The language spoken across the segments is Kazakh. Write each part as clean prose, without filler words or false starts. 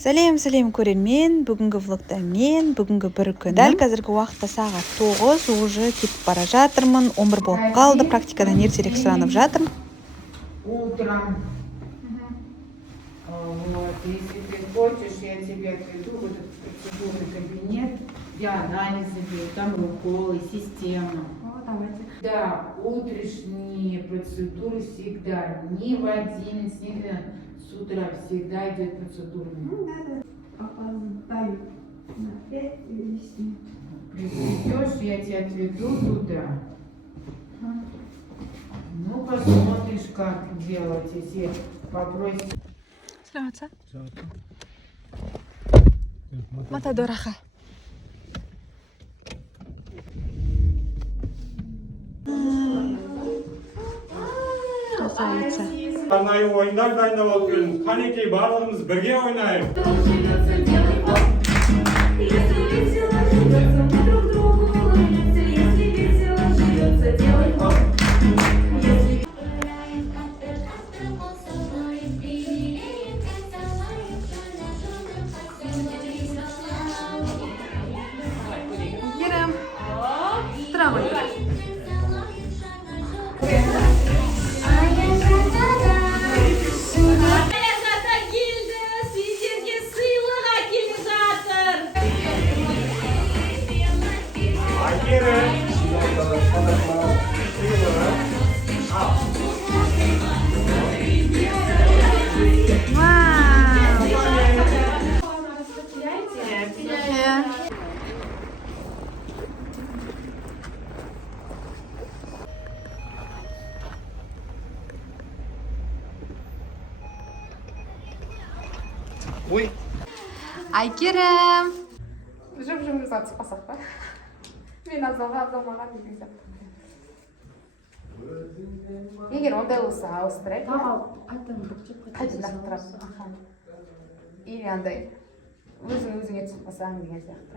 Сәлем көрермен, бүгінгі влогта мен, бүгінгі бір күн. Дәл қазіргі уақытта сағат 9, уже кетіп бара жатырмын. 11 болып қалды, практикадан ертерек сұранып жатырмын. Утром. Вот, если ты хочешь, я тебя отведу в этот процедурный кабинет, где анализы берут, там уколы, система. Давайте. Да, утренние процедуры всегда, ни в 11, ни в 12, с утра всегда идет процедурный. Да. Опоздаю на 5 или 10. Придешь, я тебя отведу туда. Ну, посмотришь, как делать, если попросить. Сәлеметсіз? Матадор аха. Красавица. Арнайы ойындар дайындап отырмын. Қанекей барлығымыз бірге ойнайық. Ерем. Здравствуй. Ой. Айгерім. Жып-жымыз атыспасақ па? Мен азалмаған деген сияқты. Егер ондай болса ауыстырайық. Қайтын лақтырып. Или андай өзіңе түсіппасаң деген сияқты.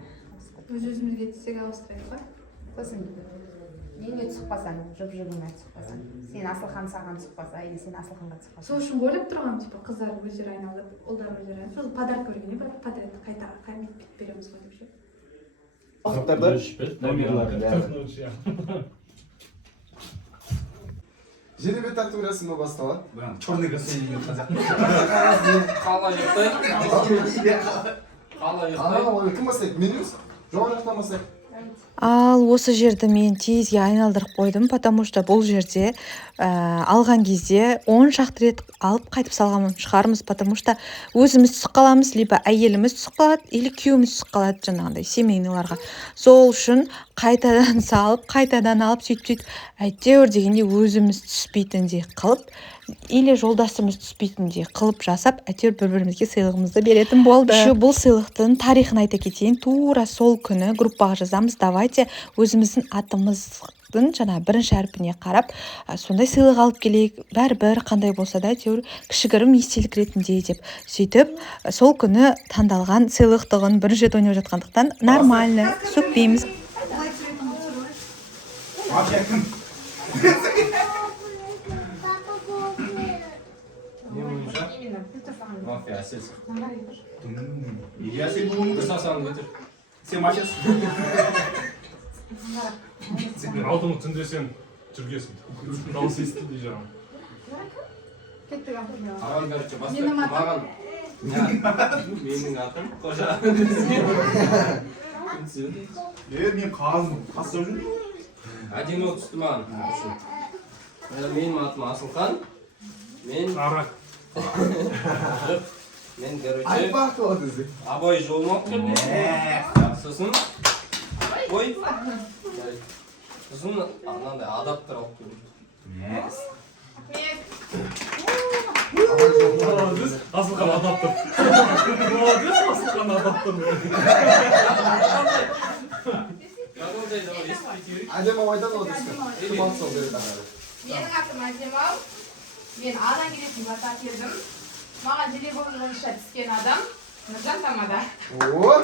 Өзімізге түсек ауыстырайық па? Сосын менде түсіппасаң, жып-жыбыңа түсіппасаң. Сен Асылхан саған түсіппаса, или сен Асылханға түсіппасаң. Сол үшін ойлап тұрғам, типа қыздар өздері айналып, ұлдар өздері айналып. Сол подарок көргенде бір подряд қайта бүйтіп береміз ғой деп ше. Жеребе тарту рәсімі басталады. Черный гасение Кім бастайды? Мен емес? Жоғары жақтан бастайды. Ал осы жерді мен тезге айналдырып қойдым, потому что бұл жерде алған кезде 10 шақты рет алып қайтып салғанмын шығармыз, потому что өзіміз түсіп қаламыз, либо әйеліміз түсіп қалады, или күйеуіміз түсіп қалады жаңағыдай семейныйларға. Сол үшін қайтадан салып, қайтадан алып сөйтіп әйтеуір дегенде өзіміз түспейтіндей қылып, или жолдасымыз түспейтіндей қылып жасап, әйтеуір бір-бірімізге сыйлығымызды беретін болды. Бұл сыйлықтың тарихын айта кетейін, тура сол күні группаға жазамыз, давайте өзіміздің атымыздың жаңа бірінші әрпіне қарап, сондай сыйлық алып келейік, бәрібір қандай болса да әйтеуір кішігірім естелік ретінде деп сөйтіп, сол күні таңдалған сыйлықтығын бірінші рет ойнап жатқандықтан нормально, сөкпейміз. Мафия әселсің. Неге әсел болуың бір сасаны өтір. Сен машасың. Алтын түндесен жүргесін. Дауыс естілді жаңа. Кеттік атым. Аған короче Менің бастап маған. Менің атым қожа. Мен қазым. Қастап жүрмін. Әдемі от түсті маған. Менің атым Асылхан. Мен Ара. мен короче Айтпақ болады өзі. абай жолмақ келдім. Сосын ой. Сосын анандай адаптер алып келдім. Молодец, Асылхан адаптыр. Молодец, Асылхан адаптыр. Әдемі айтады ғой десті. Кім алып сол береді ағады. Менің атым Әдемау. Мен ана келетін бата келдім. Маған телефон бойынша түскен адам Нұржан Тамада. О!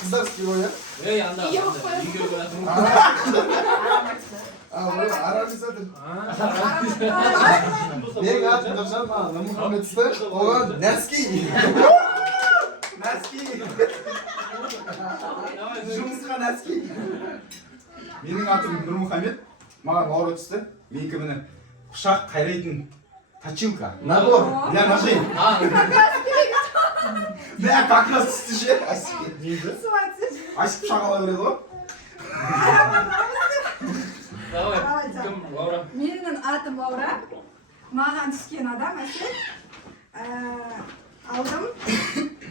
Қыздар істей ғой, Ей, анда. Yok, Үйге баратын. Арамис жатыр. Менің атым Нұржан, маған Нұрмұхамед түсті, оған Нәски. Нәски. Жұмысқа Нәски. Менің атым Нұрмұхамед, маған ауыр түсті. Менікі міне пышақ қайрайтын точилка. Набор. Для ножей. Мә, как раз түсті ше. Асик пышақ ала береді ғой. Менің атым Лаура. Маған түскен адам әсел. Алдым.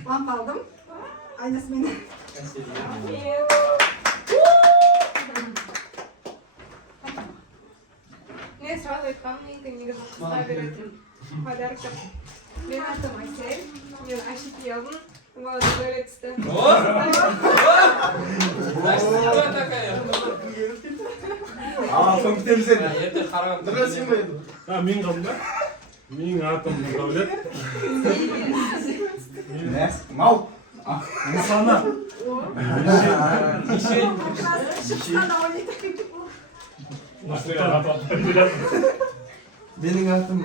Ламп алдым. Айнасы мені. Мен сразу айтқанмын, менікі негізі қызға беретін подарок. Менің атым Айсел. Мен Ашеке алдым. Маған Зоя түсті. Соны күтеміз енді. Нұржан сен бе енді? Мен қалдым ба? Менің атым Нұрдәулет. Мал. Нысана. Менің атым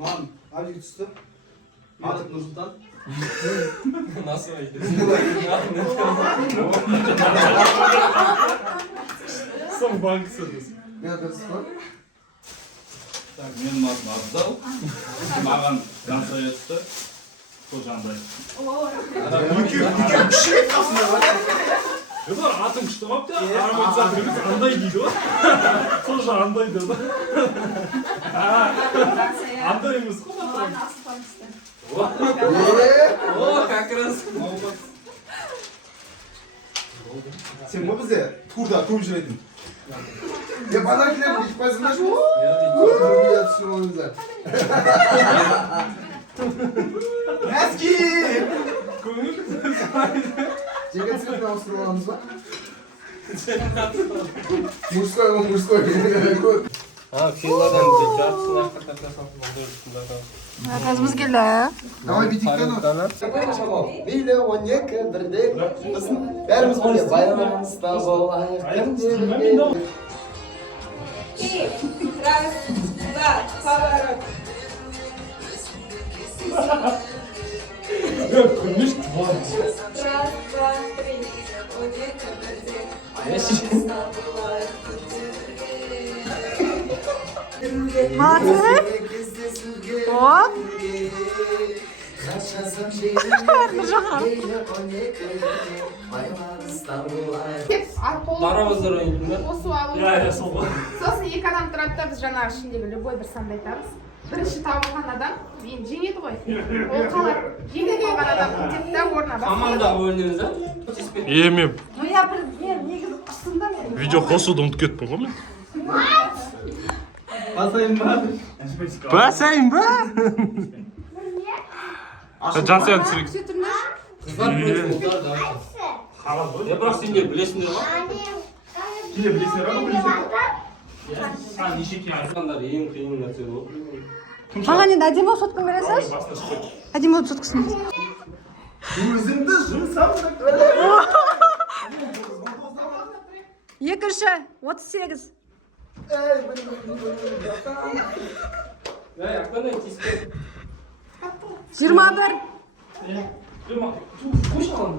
маған Алик түсті. Атым Нұрсұлтан. Сам банкісіз. Мен дұрыс қой. Менің атым Абзал. Маған Жансая түсті. Сол жандай. Олар атым күшті қапты, ароматизатор емес, андай дейді ғой. Сол жа андай дейді. Андай емес қой. Как раз. Сен ма бізде турда туып жүретін? Я подаркілерді бүйтіп қойсыңдаршы. Я түсіріп ойыңыздар. Нәски! Жеке цветін ауыстырып аламыз ба? Мужской, он мужской. Қазымыз келді. Давай бүйтейік та Мейлі 12 бірде біздің бәріміз бірге байрамымызда болайық. Раз, два, поворот. Күрмеш твар. Раз, два, три. Молодцы. Оп. Барабыздар қосып алу. Я сол ғой. Сосын екі адам тұрады да біз жаңағы ішіндегі любой бір санды айтамыз. Бірінші табылған адам мен жеңеді ғой. Ол қалар жеңеді болған адам кетеді да орнына басқа. Команда бөлінеміз да? Мен Ну я мен негізі құстым да мен. видео қосуды ұмытып кеттім ғой мен. Басайын ба? Басайын ба? Жансая түсірейік. Қыздар білесіңдер да. Бірақ сендер білесіңдер ма? Келе білесіңдер ма? Айтқандар ең қиын нәрсе ғой. Маған енді әдемі болып соткын бересіз? Әдемі болып соткысын. Өзімді жұмсамдық. Екінші, 38. Ақтандай тиіспе. 21. Қош алың.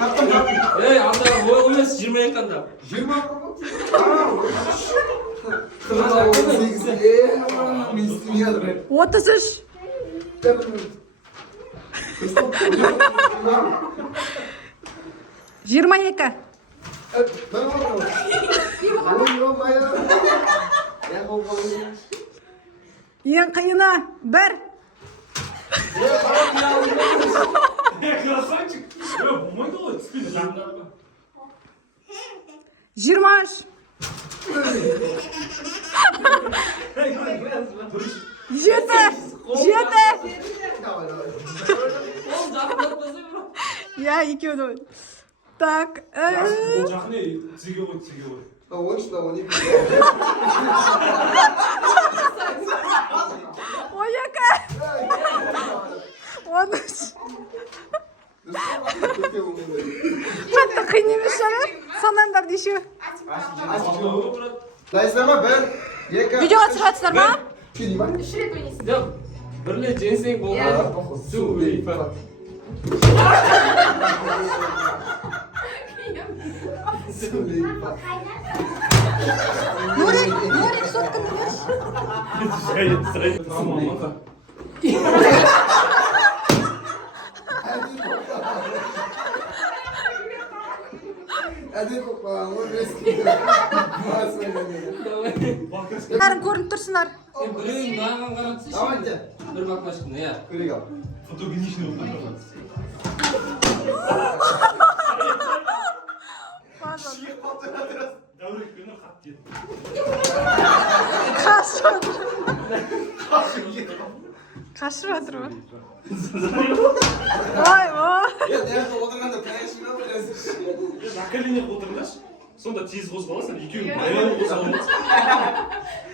Анда ой емес 20 қанда. 20 Анда Мен істемей жатырмын. 33. 22. Ең қиыны 1. Красавчик. Болмайды ғой, түспейді. 23. 7. Я екеуді. Так. Ол жақын тіге ғой. 13, 12. 13. нешеу? Дайсыздар ма? 1, 2, Видеоға шығасыздар ма? Үш рет ойнайсың. Жоқ, бірле жеңсең болған. Су, Нурик, сотканы берші. Әдет қоқпаған, ол Бәрін көрініп тұрсыңдар. біреуін маған қаратсы Давайте. бір баклажканы, иә. Көрек ал. Қашып жатыр ма? Ой, Nerede отырғанда таяшыңа білесің. На коленях отырыңдаршы. Сонда тез қозғаласың, екеуің баяу қозғаласың.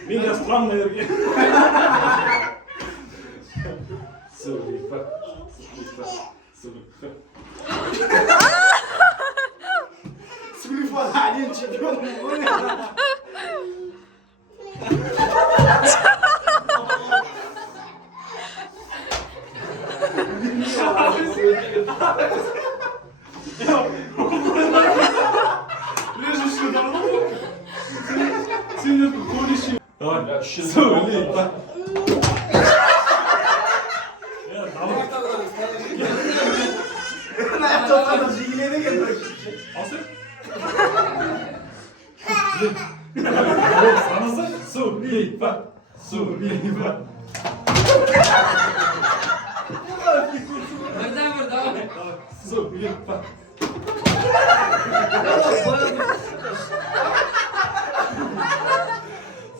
Мен қазір тұрамын, наверное. Сулифан әлем чемпионы ғой. Давай, сөйлей, ба. Аяқтан жегіледі екен бір. Алсың? Санаса, сөйлей, ба. Сөйлей, ба. Бірден-бір, давай. Сөйлей, ба.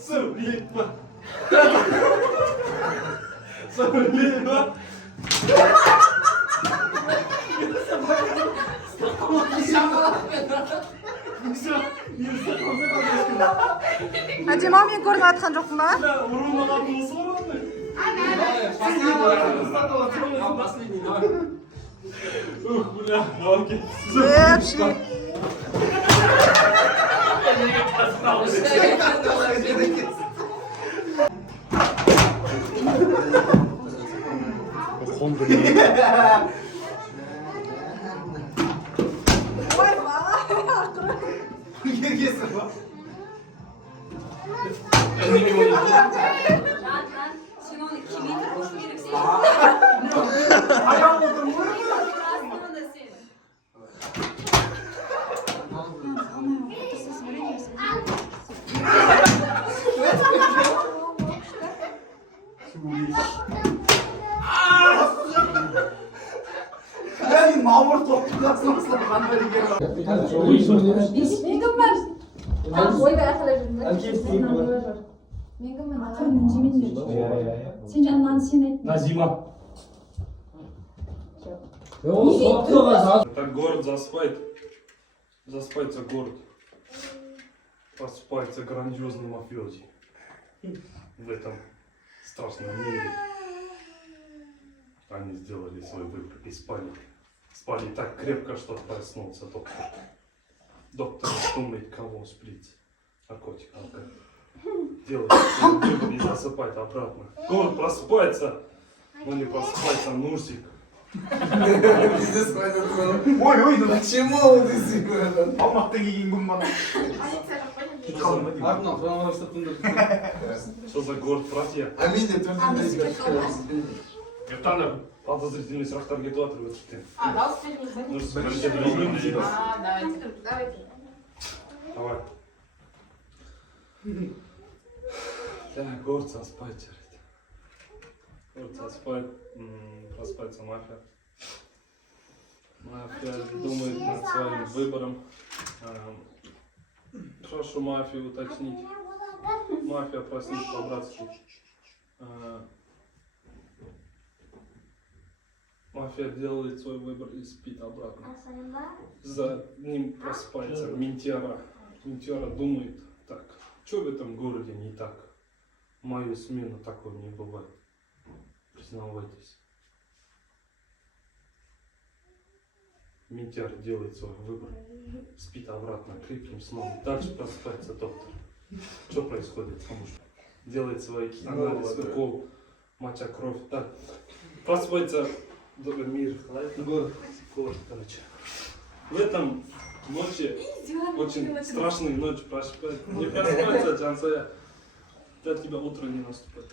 Сөйлей, ба. Сөйлей, ба. әдемі мен көріп жатқан жоқпын ба? Последний, давай. Ух, бля, давай. Вообще. Ергесін ба? Sen onu kiminle koşu gereksin? Ayağım oturmuş. Aslında da senin. Yani mağmur topluyorsun aslında böyle geliyor. Men kimman? Oyba yaqinlashdim. Men kimman? Aqlni jimin. Sen jandan sen ayt. Назима. Так город заспает. Заспается город. Просыпается грандиозный мафиози. В этом страшном мире. Они сделали свой выбор и спали. Спали так крепко, что проснулся доктор. Доктор думает, кого сплит. Наркотик, алкоголь. Делает свой выбор и засыпает обратно. Город просыпается, но не просыпается Нурсик. Ой, ой, ну Почему он десен? алматыдан келген күн бана. Полиция жақпайды. Артынан құрамына ұстап тұндыр. Что за город, братья? А мен де төртінде Ертаны подозрительный сұрақтар кетіп жатыр өтіптен. Дауыс бермейсің. Дұрыс, бірінші білмеймін. Давайте. Давайте. Давай. Так, город заспать. Город заспать. Проспается мафия. Мафия думает над своим выбором. Прошу мафию уточнить. Мафия просит по-братски. Мафия делает свой выбор и спит обратно. За ним просыпается Минтера. Минтера думает, так, что в этом городе не так? В мою смену такого не бывает. Признавайтесь. Минтяр делает свой выбор, спит обратно крепким сном. Дальше просыпается доктор. Что происходит? Потому что делает свой анализ, укол, моча, кровь. Так, просыпается мир, город, короче. В этом ночи, очень страшной ночи просыпается. Не просыпается, Жансая, для тебя утро не наступает.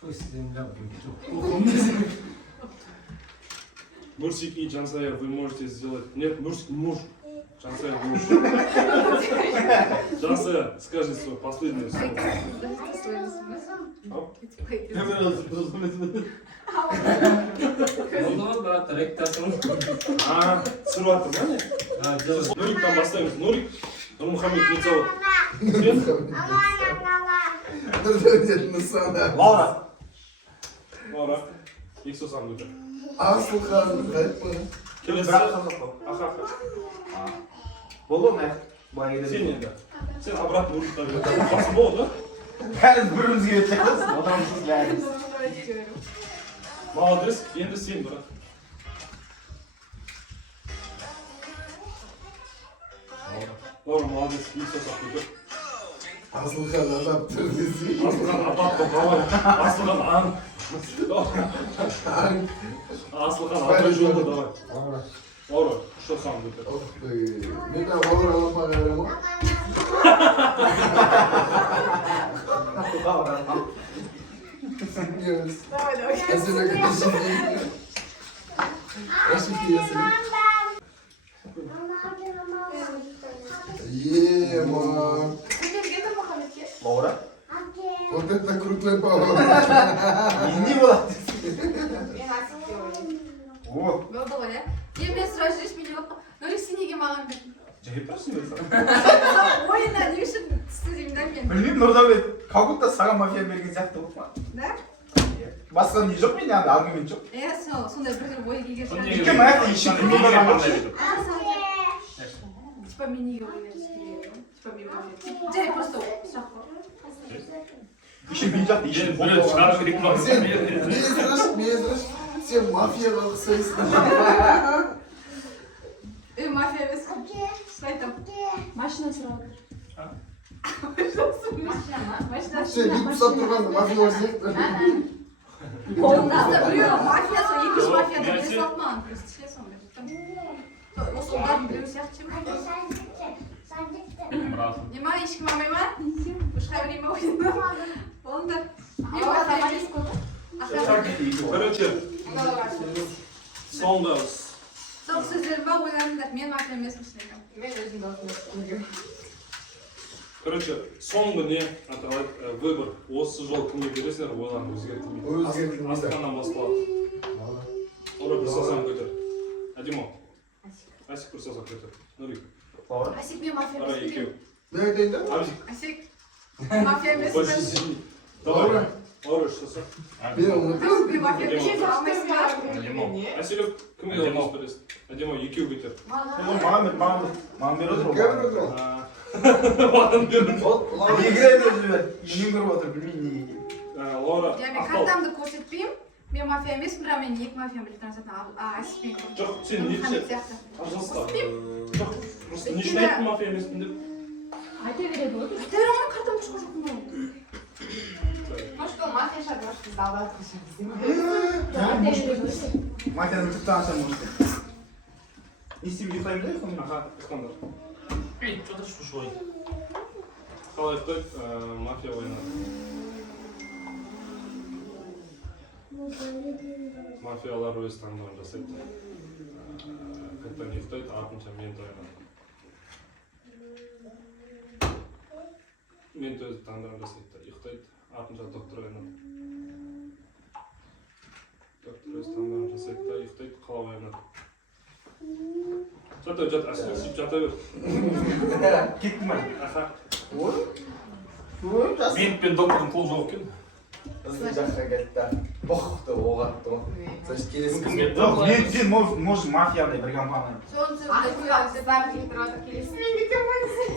Пусть земля будет. Нурсик и Жансая, вы можете сделать... Нет, Нурсик муж. Жансая муж. Жансая, скажи свое последнее слово. Oldu брат, ректор. А, сырватым, да, нет? Нурик там поставим. Нурик, Нурмухаммед, не зовут. Лаура. Лаура, Иксус Амдука. Асылхан, қайтпа. Келесі. Аха. Болды ма? Былай Сен кетеді. енді. Сен обратно ұрып табиғат. Басын болды, да? Бәріміз бірімізге өтеміз. Отырамыз бәріміз. Молодец, енді сен, брат. Лаура, молодец, Иксус Амдука. Асылхан адап тұр десей. Асылхан апат давай. Асылхан аң. Асылхан атай жолды давай. Лаура, что сам будет? Ох ты, мен де бауыр алып қараймын. Yes. Әсілі кетешін дейін. Рашид есілі. Ема. Лаура. Вот это крутой поворот. Не болады. Мен асық делаю. О, Болды ғой, иә? Мен сразу жүріш менде баққа. Нұрик, сен неге маған бердің? Жай тұрсын бе саған? Ойына не үшін түсті деймін да мен. білмеймін Нұрдәулет. Как будто саған мафия берген сияқты болды ма? Да? Басқа не жоқ менде, аргумент жоқ. Сондай бір ой келген шығар. Неге мафия еще кімге Типа мен неге ойына түспейді? Типа мен мафия. Жай просто сұрақ қой. еще мен жақты, еще Мен біреу шығарып керек па? Сен, мезіріш, сен мафияға ұқсайсың. Мафия емес қой. Что айтам? Машина сұрап отыр. Машина Сен бит ұстап тұрғанда мафия сияқты. біреу мафия, сол екінші мафияда біле салды маған. Просто ше сондай. Осы ұлдардың біреу сияқты ше ма? Нема, ешкім алмай ма? Ұшқа берейін ма ойында? Болыңдар. Мен мафия емес қой. Короче, соңғы Сол сөздерім ба ойларыңдар, мен мафия емеспін шын айтамын. Мен өзім даусым Короче, соңғы не аталады выбор. Осы жол кімге бересіңдер, ойларын өзгертілмейді. Өзгертілмейді. Астықаннан басталады. Ора бір сасаң көтер. Адимо. Асик бір сасаң көтер. Нұрик. Асек мен мафия Ара емеспін. екеу. Не айтайын да? Абзик. Асек мафия Больше емеспін. сиди. Давай. Ора саса. Мен ұмытып. Мен мафия емеспін. Асик кімге олмас бересің? Адимо екеу көтер. маған беріп отыр Кәбір отыр. Маған берін. Неге өзі бер? Менен көріп отыр, білмеймін неге. Лаура, Я мен картамды көрсетпеймін. Мен мафия емеспін, бірақ мен екі мафия біліп тұрсатын. Асекпен көріп. жоқ, сен не Мұхаммед десең? сияқты. Пожалуйста. Жоқ, просто не үшін айттың мафия емеспін деп? Айта береді ғой. Айта беремін, оның картамды шығар жоқпын ғой. Может, ол мафия шығар, может, бізді алдап қашамыз деймін. Мафияны тіпті ашам может. Не істеп ұйықтаймын да, сонымен. Аха, ұйықтаңдар. Ей, что-то шушой. Қалай ұйықтайды, мафия ойнады. Мафиялар өз таңдауын жасайды. Қайтадан ұйықтайды, артынша мен тоянады. Мен өз таңдауын жасайды, ұйықтайды, артынша доктор оянады. Доктор өз таңдауын жасайды, ұйықтайды, қалап оянады. Жата әсілі сөйтіп жата бер. Кеттім ба? Аха. Ой, жас. Мен пен доктордың қол жоқ екен. Біздің жаққа кетті. Боқты, оғатты. Значит, келесі Кімге? Жоқ, мен может мафиядай бір компания. Соны сөзді Ақылы бәрі келтіріп отыр, келесің. Мен кете алмайсың.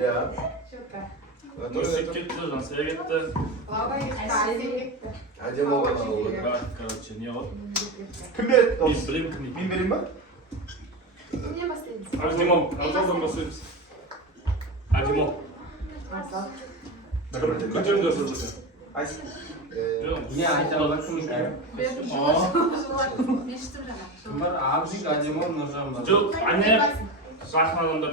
Иә. Что-то. Нұрсек кетті, Жансая кетті. Лаура кетті, Асек кетті. Әдемі болған ол. Короче, не ғой? Кім береді? Мен білемін кім Мен берейін ба? Не бастаймыз. Адимон, Абзалдан бастаймыз. Адимон. Көтеріңдер сөзді. Айсың. Не айта аласың кім? Естіп жаңа. Кім бар? Абзик, Адимон, Нұржан бар. Жоқ, әне жақын адамдар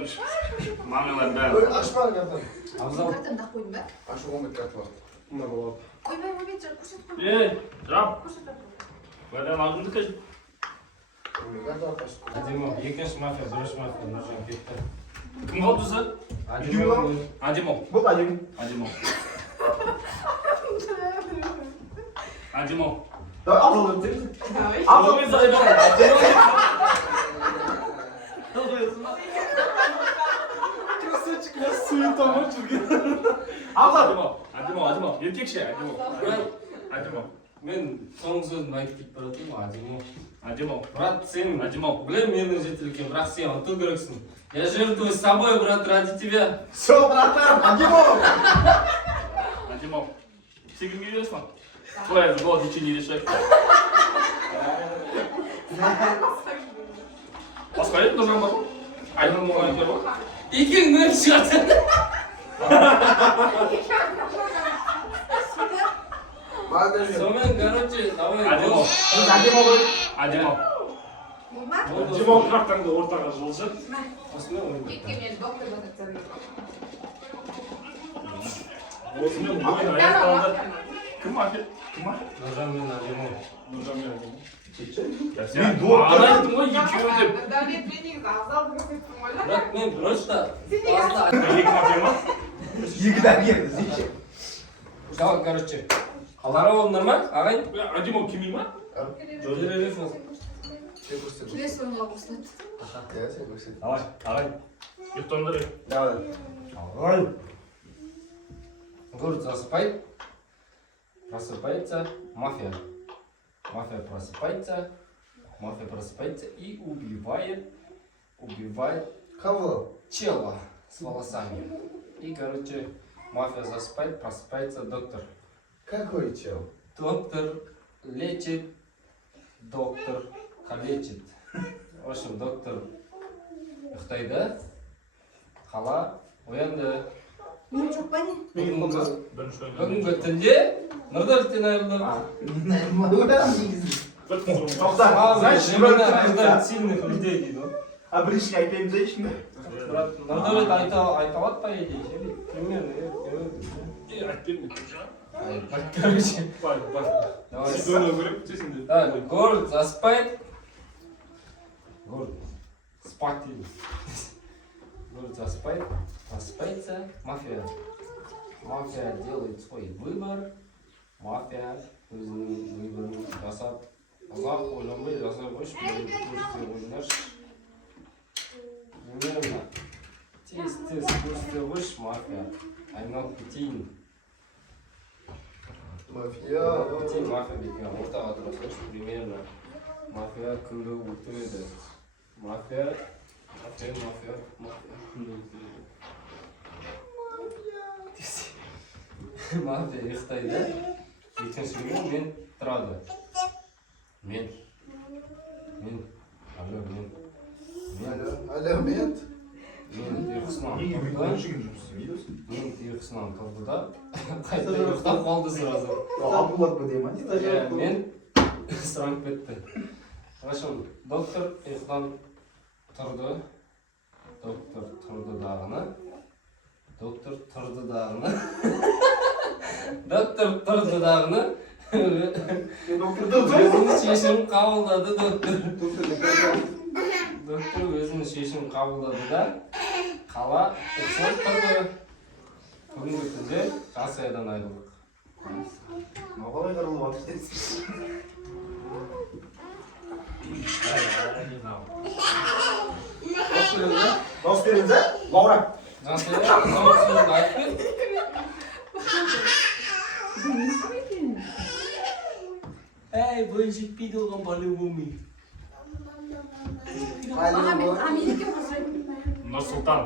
маңайлар бәрі. Ашма картаны. Абзал. Картамда қойдың ба? Ашу 15 карта бар. Мына болады. Ойбай, көрсет қой. Жап. Көрсет қой. Бәрден алдыңды қай. Карта бар. Адимон. Екінші мафия, бірінші мафия, Нұржан кетті. Кім қалды өзі? Адимон. Адимон. Бұл әдемі. Адимон. Адимон. Давай Абзал өтеміз. Абзал мен зайбан. Красавчик, я сует тамақ жүрген. Абзал. Адимон. Еркекше, Адимон. Адимон. Мен соңғы сөзін айтып кетіп бара жатырмын ғой, Адимон. Адимон. Брат, сен Адимон. білем менің жетілі екен, бірақ сен ұмыту керексің. Я жертвую собой, брат, ради тебя. Все, братан, Адимон. Адимон. Сен кімге бересің? Твоя же голос ничего не решает. Басқа еді Нұржан бар? Айнұр мұғалімдер бар? Екең мен шығады. Сонымен, короче, давай. Адимон. Адимон ғой. Адимон. Болма? Адимон қырақтаңды ортаға жылжы. Осымен ойын. Екке мен доктор батырсам. Осымен ойын аяқталды. Кім мафия? Кім мафия? Нұржан мен Адимон. Нұржан мен Адимон. Мен доктор. Ана айттым ғой екеуі деп. Дәулет мен негізі абзал көрсеттім ғой. Брат, мен просто... Екі мафия ма? Екі дәрігер, іздейші. Давай, короче. Қара болыңдар ма, ағайын? Адимон кемей ма? Жолдыр емес ол. Келесі ойынға қосылады. Давай, ағайын. Ұйықтаңдар ей. Давай. Ағайын. Город засыпает. Просыпается мафия. Мафия просыпается и убивает Кого? чела с волосами. И, короче, мафия засыпает, просыпается доктор. Какой чел? Доктор лечит, доктор калечит. В общем, доктор ұйықтайды, қала оянды. Не жоқ па не? Бүгінгі түнде Нұрдәліктен айырылды. Тоқта, знаешь, Именно рождают сильных людей дейді. а бірінші айтайын дейші ме? Нұрдәлет айта алады по идее, примерно. Айтпеймін. Короче, Бай. давай. Сен ойнау керек, сесің де. Так, город засыпает. Город спать или. Город засыпает. Просыпается мафия. Мафия делает свой выбор. Мафия өзінің выборын жасап. Ұзақ ойланбай жасай қойшы. Көрсете ойнаршы. Примерно. Тез көрсете қойшы мафия. Айналып кетейін. Мафия. Мафия бетіне ортаға тұра салшы. Примерно. Мафия күнді өлтіреді. Мафия күнді өлтіреді. Мафия ұйықтайды. Екінші күні мен тұрады. Мен. Алямент. Мен ұйқысынан Неге тұрды. бірінші күн жұмыс істемейді? Мен ұйқысынан тұрды да қайта ұйықтап қалды сразу. Абдулат ба деймін? Мен сұранып кетті. В доктор ұйқыдан тұрды. Доктор тұрды дағыны. Өзінің шешімін қабылдады доктор. Доктор өзінің шешімін қабылдады да қала ұйқысынан тұрды. Бүгінгі күнде жасайдан айырылдық. Мағалай қарылып атыр. Дауыс беріңіз, ә? Лаура. Жасайдан соңғы сөзін айтып кет. Әй, бойын жетпейді оған по-любому. Америка қосылады. Нұрсұлтан.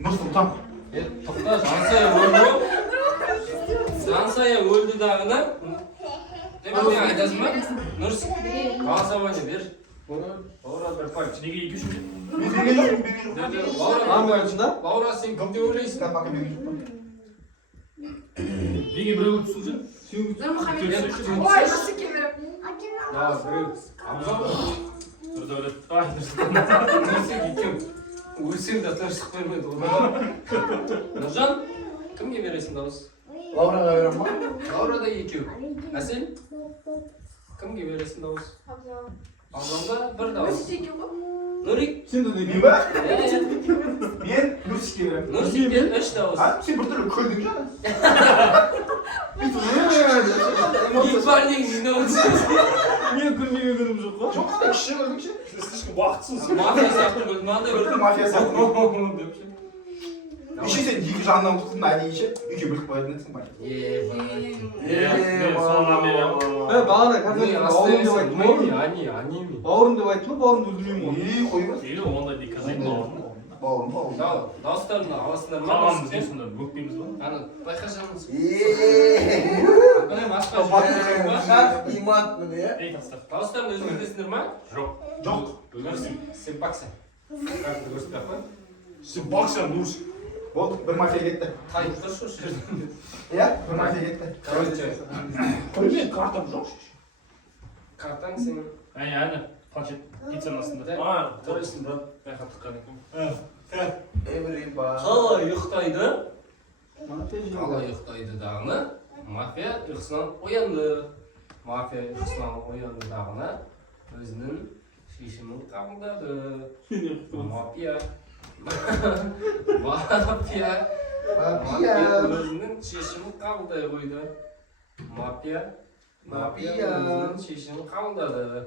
Нұрсұлтан. Тоқта, Жансая өлді. Жансая өлді дағына. Sen ne айтасың ба? Нұрс, голосование бер. Лаура бір пальчик. Неге екі үшінші? Мен берген жоқпын, берген жоқпын. Лаура, Лаура сен кім деп ойлайсың? Кітап пока берген жоқпын. Неге біреуі түсінсін? Нұрмұхамед. Ой, басеке беріп. Да, біреу. Нұрдәулет. Ай, Нұрсен екеу. Өлсең де тыныштық бермейді ғой. Нұржан, кімге бересің дауыс? Лаураға берем ба? Лаура да екеу. Әсел, кімге бересің дауыс? Абзалда бір дауыс. Нұрик. Сен де не ба? Мен Нұрсикке беремін. Нұрсикке 3 дауыс. А, сен біртүрлі күлдің жаңа. Екі парнең жинауыз. мен күлмеген күнім жоқ қой. Жоқ, андай кіші күлдің ше. Ты слишком бақытсыз. Мафия сияқты көрдім, мынандай Біртүрлі көрдім. мафия сияқты. Деп ше. Еще сен екі жағынан құтылдың әдейі ше. Үйге біліп қоятын едіңсің ба? Мен соңынан беремін. Бағана Бауырым деп айттым ғой. Анеми. Бауырым деп айттым ба? Бауырымды өлтірмеймін ғой. Қойма. Или ондай дейін казайын бауырым. Бауырым. Дауыстарын аласыңдар ма? Қаламыз дейін сонда өкпейміз ба? Ана, байқашамыз. Имат міне. Ей, тастап. Дауыстарын өзгертесіңдер ма? Жоқ. Сен бақсың. Картты көрсетіп қой. Сен бақсаң дұрыс. Болды, бір мафия кетті. Тайып тұршы осы жерде. Иә, бір мафия кетті. Короче, Мен картам жоқ. картаң сен. Әне, планшет пиццаның астында. А, Тұрысың. да. Байқаттыққан екен. Қалай ұйықтайды? Қалай ұйықтайды дағыны? Мафия ұйқысынан оянды. Мафия ұйқысынан оянды дағыны өзінің шешімін қабылдады. Мафия. Мафия. Мафия өзінің шешімін қабылдай қойды. Мафия. Мафия өзінің шешімін қабылдады.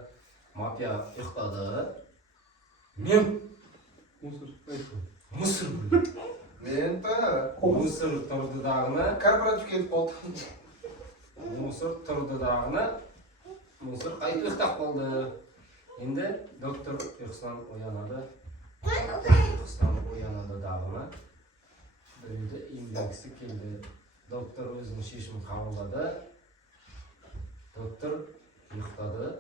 Мафия ұйықтады. Мен Мусор. Мен та Мусор тұрды дағыны. корпоратив кетіп болды. Мусор тұрды дағыны. Мусор қайтып ұйықтап қалды. Енді доктор ұйқысынан оянады. Ұйқысынан оянады дағыны. Біреуді емдегісі келді. Доктор өзінің шешімін қабылдады. Доктор ұйықтады.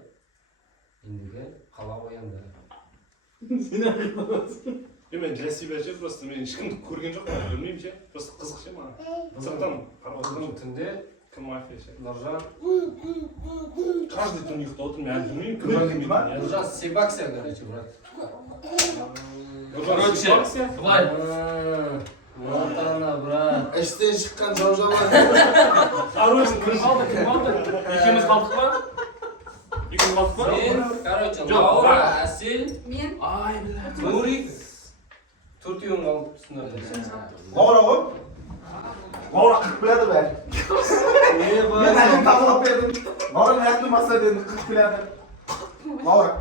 Ендігі қала оянды. Мен для себя ше, просто мен ешкімді көрген жоқпын, білмеймін ше. Просто қызық ше маған. Сырттан қарап Түнде кім мафия ше. Нұржан. Каждый түн ұйықтап отырмын, мен білмеймін кім Көрген ба? мафия. Нұржан себаксия, короче, брат. Короче, былай. Вот она, брат. Іштен шыққан жау-жаман. Аройсын, кім қалды? Екеуміз қалдық па? Екеуміз қалдық па? Сен, короче, Жоқ, Лаура, бар. Әсел, Мен. Ай, бля. Нурик. Төртеуің қалды түсіндірді. Лаура ғой? Лаура қырық біледі бәрі. Мен әдем табылап бердім. Лаураның аяқтың басына дедім, қырық біледі. Лаура.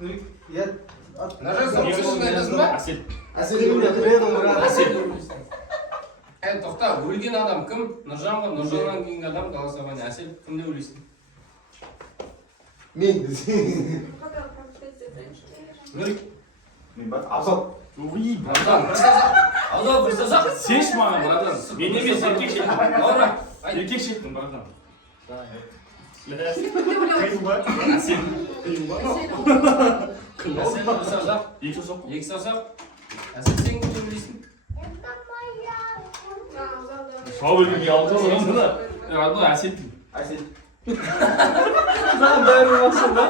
Иә. Нұржан, сен сөзін айтасың ба? Әсел. Әсел. Тоқта, өлген адам кім? Нұржан ғой, Нұржаннан кейінгі адам голосование. Әсел, кім деп ойлайсың? Мен десең. Нурик. Мен ба? Абзал. Абзал, бір сазақ. Абзал, бір сазақ. Сеш маған, братан. Мен емес, еркек шектім. Лаура, айт. Еркек шектім, братан. Әсел, бір сазақ. Екі сосақ. Екі саусақ. Әсел, сен кім деп ойлайсың? Шау өлгенге алып тұрсың да. Радо, Әсел. Әсел. Саған бәрін басын да?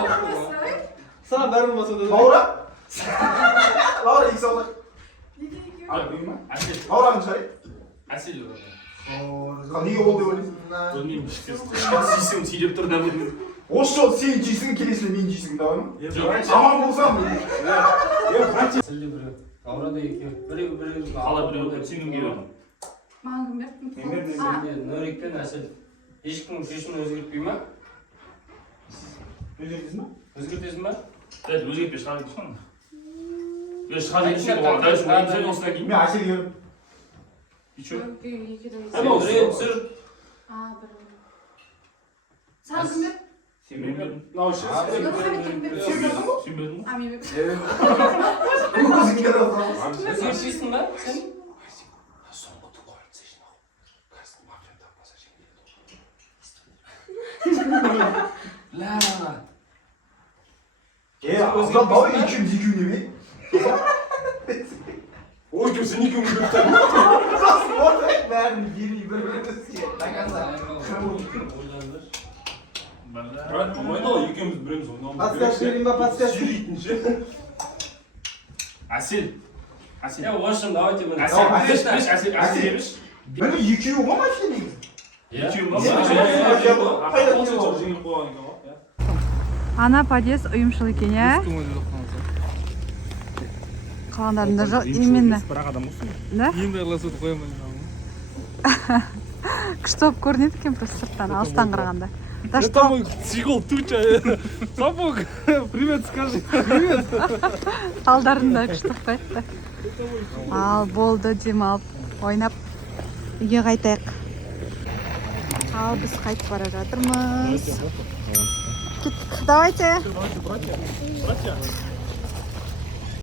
Саған бәрін басын да? Лаура. Лаура екі саусақ. Ай, Әсел. Лаураны шығарайық. Әсел. Неге ол деп ойлайсың? Білмеймін, сүйсем сүйдеп тұр да білмеймін. Осы жолы сен жейсің, келесінде мен жейсің, давай ма? Жоқ. Аман болсам. Әселде біреу. Лаурада екеу. Біреу. Қала біреу, сенің келіп. Маған кім берді? Сенде Нұрик пен Әсел. Ешкім шешімін өзгертпей ма? Өзгертесің ба? Өзгертесің ба? Өзгертпей шығарып тұрсың. Шығарып тұрсың, оған дәл үшін осыдан кейін. Мен Әселге бердім. И чё? Біреу түсір. Бір. Саған кім берді? Сен бердің. Нұрмұхамед кім берді? Сен бердің ғой? Мен бердім. Өзің беріп отырған. Өзгертпейсің ба? Сен? Соңғы қойып сешін ау. Қазір мафия таппаса жеңіледі. Ла. Azam давай ikimiz ne? Ой, сен екеуің көріп Nasıl orada bәрін birbirimiz брат болмайды ғой екеуміз біреуміз ойнауымыз Подсказка берейін ба, подсказка? сөйлейтінші Әсел. Әсел. В общем, давайте мы... Әсел, Әсел, Әсел емеш. Бәрі екеуі ғой машина негізі. Екеуі ма? Қайда жеңіл қойған екен ғой. ана подъезд ұйымшыл екен иә қалғандарында жоқ именно Бірақ адам болсын. да Енді араласуды қоямын. күшті болып көрінеді екен просто сырттан алыстан қарағанда да Это мой психол Туча. Сапог, привет скажи. Привет. талдарында күшті қойды ал болды демалып ойнап үйге қайтайық ал біз қайтып бара жатырмыз кеттік давайте